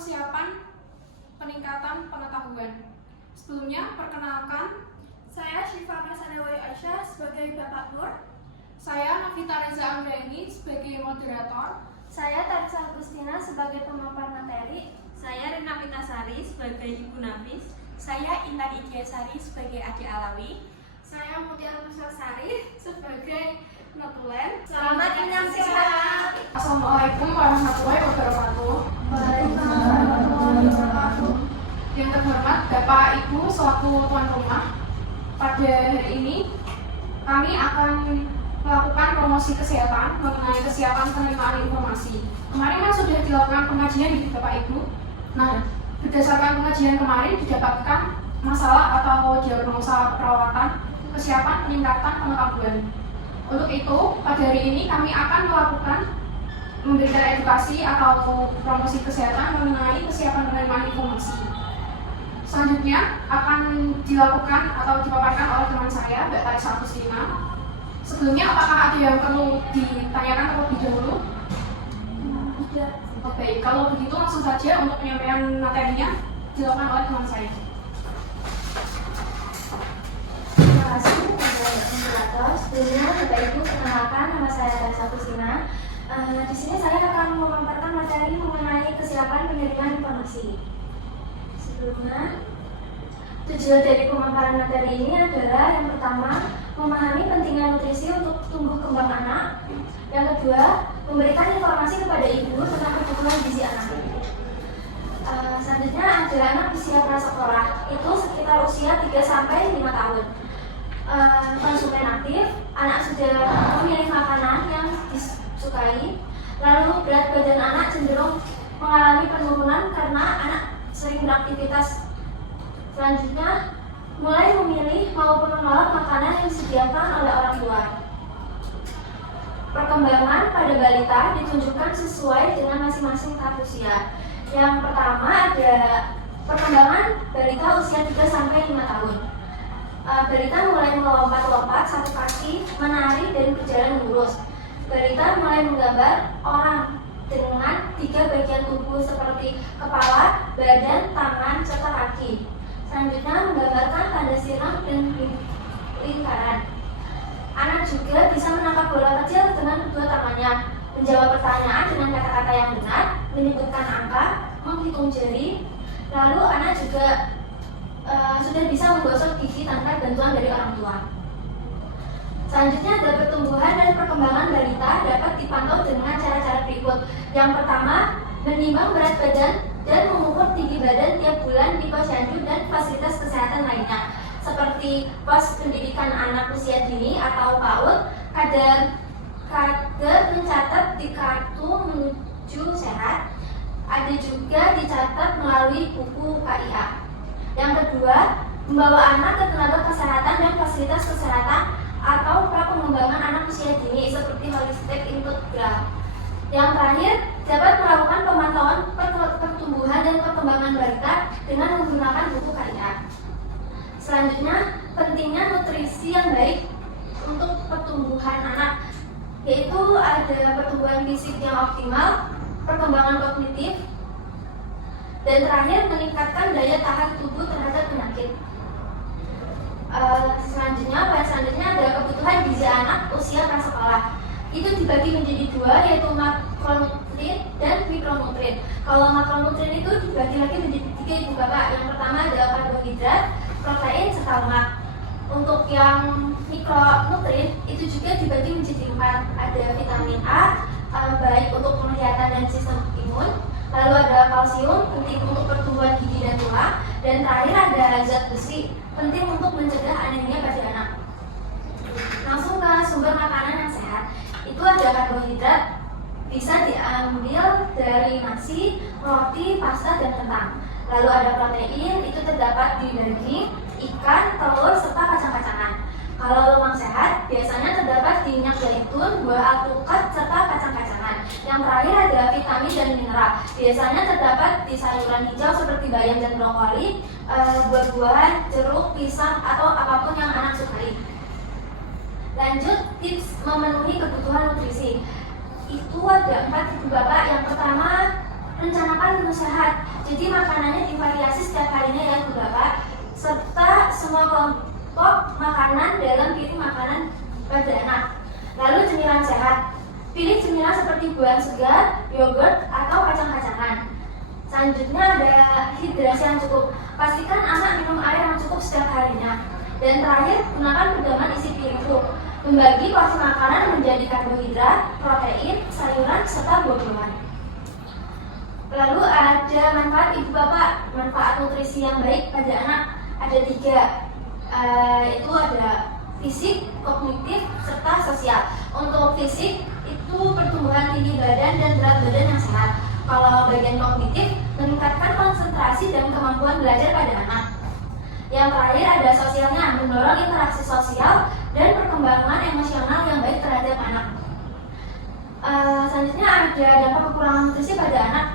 persiapan peningkatan pengetahuan. Sebelumnya, perkenalkan, saya Syifa Marsanawai Aisyah sebagai Bapak Nur. saya Navita Reza Anggraini sebagai moderator. Saya Tarisa Agustina sebagai pemaparan materi. Saya Rina Pitasari sebagai Ibu Nafis. Saya Intan Idiasari sebagai Adik Alawi. Saya Mutiara Nusasari sebagai Notulen. Selamat menyaksikan. Assalamualaikum warahmatullahi wabarakatuh. Yang terhormat Bapak Ibu selaku tuan rumah, pada hari ini kami akan melakukan promosi kesehatan mengenai kesiapan penerimaan informasi. Kemarin kan sudah dilakukan pengajian di Bapak Ibu. Nah, berdasarkan pengajian kemarin didapatkan masalah atau diagnosa perawatan kesiapan peningkatan pengetahuan. Untuk itu, pada hari ini kami akan melakukan memberikan edukasi atau promosi kesehatan mengenai kesiapan penerimaan informasi. Selanjutnya akan dilakukan atau dipaparkan oleh teman saya, Mbak Tarisa Agustina. Sebelumnya, apakah ada yang perlu ditanyakan terlebih dahulu? Tidak. Oke, kalau begitu langsung saja untuk penyampaian materinya dilakukan oleh teman saya. Terima kasih kepada moderator. Sebelumnya Bapak Ibu perkenalkan, nama saya Tarisa Agustina. Di sini saya akan memaparkan materi mengenai kesiapan penerimaan informasi. Sebelumnya, tujuan dari pemaparan materi ini adalah yang pertama, memahami pentingnya nutrisi untuk tumbuh kembang anak. Yang kedua, memberikan informasi kepada ibu tentang kebutuhan gizi anak. Selanjutnya ada anak usia prasekolah, itu sekitar usia 3-5 tahun. Konsumen aktif, anak sudah memilih makanan yang disukai, lalu berat badan anak cenderung mengalami penurunan karena anak sering beraktivitas. Selanjutnya, mulai memilih maupun menolak makanan yang disediakan oleh orang tua. Perkembangan pada balita ditunjukkan sesuai dengan masing-masing tahap usia. Yang pertama ada perkembangan balita usia 3-5 tahun. Balita mulai melompat-lompat satu kaki, menari dan berjalan lurus. Balita mulai menggambar orang dengan 3 bagian tubuh seperti kepala, badan, tangan, serta kaki. Selanjutnya menggambarkan tanda silang dan lingkaran. Anak juga bisa menangkap bola kecil dengan kedua tangannya, menjawab pertanyaan dengan kata-kata yang benar, menyebutkan angka, menghitung jari. Lalu anak juga sudah bisa menggosok gigi tanpa bantuan dari orang tua. Selanjutnya ada pertumbuhan dan perkembangan balita dapat dipantau dengan cara-cara berikut. Yang pertama, menimbang berat badan dan mengukur tinggi badan tiap bulan di posyandu dan fasilitas kesehatan lainnya, seperti pos pendidikan anak usia dini atau PAUD. Kadar mencatat di kartu menuju sehat. Ada juga dicatat melalui buku KIA. Yang kedua, membawa anak ke tenaga kesehatan dan fasilitas kesehatan atau pra-pengembangan anak usia dini seperti holistic integram. Yang terakhir, dapat melakukan pemantauan pertumbuhan dan perkembangan balita dengan menggunakan buku KIA. Selanjutnya, pentingnya nutrisi yang baik untuk pertumbuhan anak, yaitu ada pertumbuhan fisik yang optimal, perkembangan kognitif, dan terakhir meningkatkan daya tahan tubuh terhadap penyakit. Selanjutnya adalah kebutuhan gizi anak usia prasekolah. Itu dibagi menjadi 2, yaitu makronutrien dan mikronutrien. Kalau makronutrien itu dibagi lagi menjadi 3, Ibu Bapak. Yang pertama adalah karbohidrat, protein, serta lemak. Untuk yang mikronutrien itu juga dibagi menjadi 4. Ada vitamin A, baik untuk penglihatan dan sistem imun. Lalu ada kalsium, penting untuk pertumbuhan gigi dan tulang. Dan terakhir ada zat besi, penting untuk mencegah anemia pada anak. Langsung ke sumber makanan yang sehat. Itu ada karbohidrat, bisa diambil dari nasi, roti, pasta, dan kentang. Lalu ada protein, itu terdapat di daging, ikan, telur, serta kacang-kacangan. Kalau lemak sehat, biasanya terdapat di minyak zaitun, buah alpukat, serta kacang-kacangan. Yang terakhir ada vitamin dan mineral, biasanya terdapat di sayuran hijau seperti bayam dan brokoli, buah-buahan, jeruk, pisang, atau apapun yang anak sukai. Lanjut, tips memenuhi kebutuhan nutrisi. Itu ada 4, Ibu Bapak. Yang pertama, rencanakan menu sehat. Jadi makanannya divariasi setiap harinya ya Bu Bapak, serta semua kelompok makanan dalam piring makanan pada anak. Lalu cemilan sehat. Pilih cemilan seperti buah segar, yogurt, atau kacang-kacangan. Selanjutnya ada hidrasi yang cukup. Pastikan anak minum air yang cukup setiap harinya. Dan terakhir, gunakan pedoman isi piringku. Membagi porsi makanan menjadi karbohidrat, protein, sayuran, serta buah-buahan. Lalu ada manfaat Ibu Bapak, manfaat nutrisi yang baik pada anak. Ada 3, itu ada fisik, kognitif, serta sosial. Untuk fisik, itu pertumbuhan tinggi badan dan berat badan yang sehat. Kalau bagian kognitif, meningkatkan konsentrasi dan kemampuan belajar pada anak. Yang terakhir ada sosialnya, mendorong interaksi sosial dan perkembangan emosional yang baik terhadap anak. Selanjutnya ada dampak kekurangan nutrisi pada anak.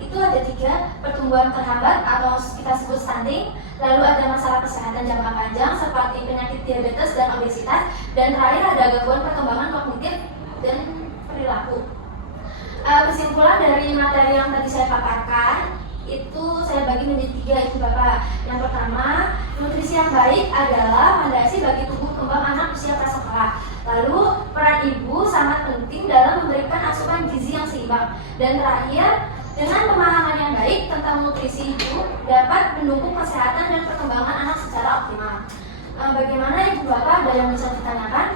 Itu ada 3, pertumbuhan terhambat atau kita sebut stunting, lalu ada masalah kesehatan jangka panjang seperti penyakit diabetes dan obesitas, dan terakhir ada gangguan perkembangan kognitif dan perilaku. Kesimpulan dari materi yang tadi saya paparkan itu saya bagi menjadi 3 Ibu Bapak. Yang pertama, nutrisi yang baik adalah fondasi bagi tumbuh kembang anak usia prasekolah. Lalu peran ibu sangat penting dalam memberikan asupan gizi yang seimbang. Dan terakhir, dengan pemahaman yang baik tentang nutrisi ibu dapat mendukung kesehatan dan perkembangan anak secara optimal. Bagaimana Ibu Bapak, ada yang bisa ditanyakan?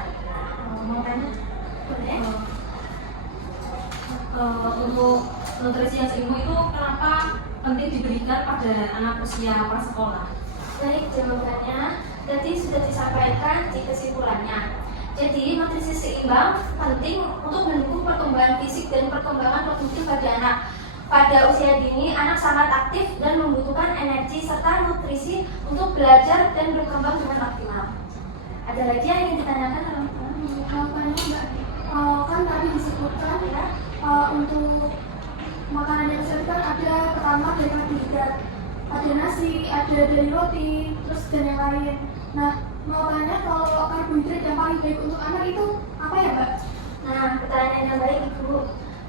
Mau tanya? Boleh? Untuk nutrisi yang seimbang itu kenapa penting diberikan pada anak usia prasekolah? Baik, jawabannya tadi sudah disampaikan di kesimpulannya. Jadi nutrisi seimbang penting untuk mendukung pertumbuhan fisik dan perkembangan kognitif pada anak. Pada usia dini, anak sangat aktif dan membutuhkan energi serta nutrisi untuk belajar dan berkembang dengan optimal. Ada lagi yang ingin ditanyakan teman-teman? Jawabannya Mbak, kan tadi disebutkan ya, untuk makanan yang sehat kan ada pertama dari karbohidrat, ada nasi, ada dari roti, terus dan yang lain. Nah, mau tanya kalau karbohidrat yang paling baik untuk anak itu apa ya Mbak? Nah, pertanyaan yang baik Ibu.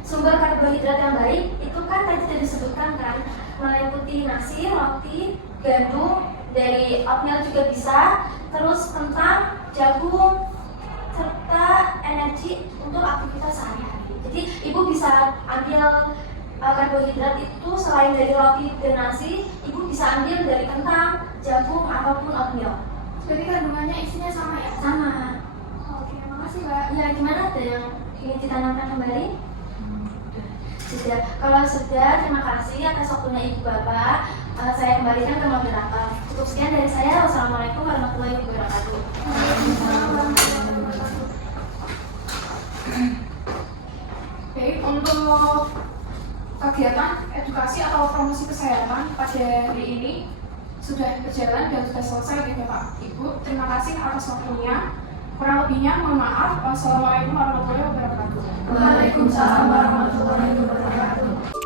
Sumber karbohidrat yang baik itu kan tadi sudah disebutkan kan, meliputi nasi, roti, gandum, dari oatmeal juga bisa, terus kentang, jagung, serta energi untuk aktivitas sehari-hari. Jadi ibu bisa ambil karbohidrat itu selain dari roti dan nasi, ibu bisa ambil dari kentang, jagung, ataupun oatmeal. Jadi kandungannya isinya sama ya? Sama. Oke, makasih Mbak. Ya, gimana, ada yang ingin ditanyakan kembali? Sudah. Kalau sudah, terima kasih atas waktunya Ibu Bapak. Saya kembalikan ke moderator. Cukup sekian dari saya. Wassalamualaikum warahmatullahi wabarakatuh. Baik, untuk kegiatan edukasi atau promosi kesehatan pada hari ini sudah berjalan dan sudah selesai ya Bapak Ibu. Terima kasih atas waktunya. Kurang lebihnya mohon maaf. Wassalamualaikum warahmatullahi wabarakatuh. Waalaikumsalam warahmatullahi wabarakatuh.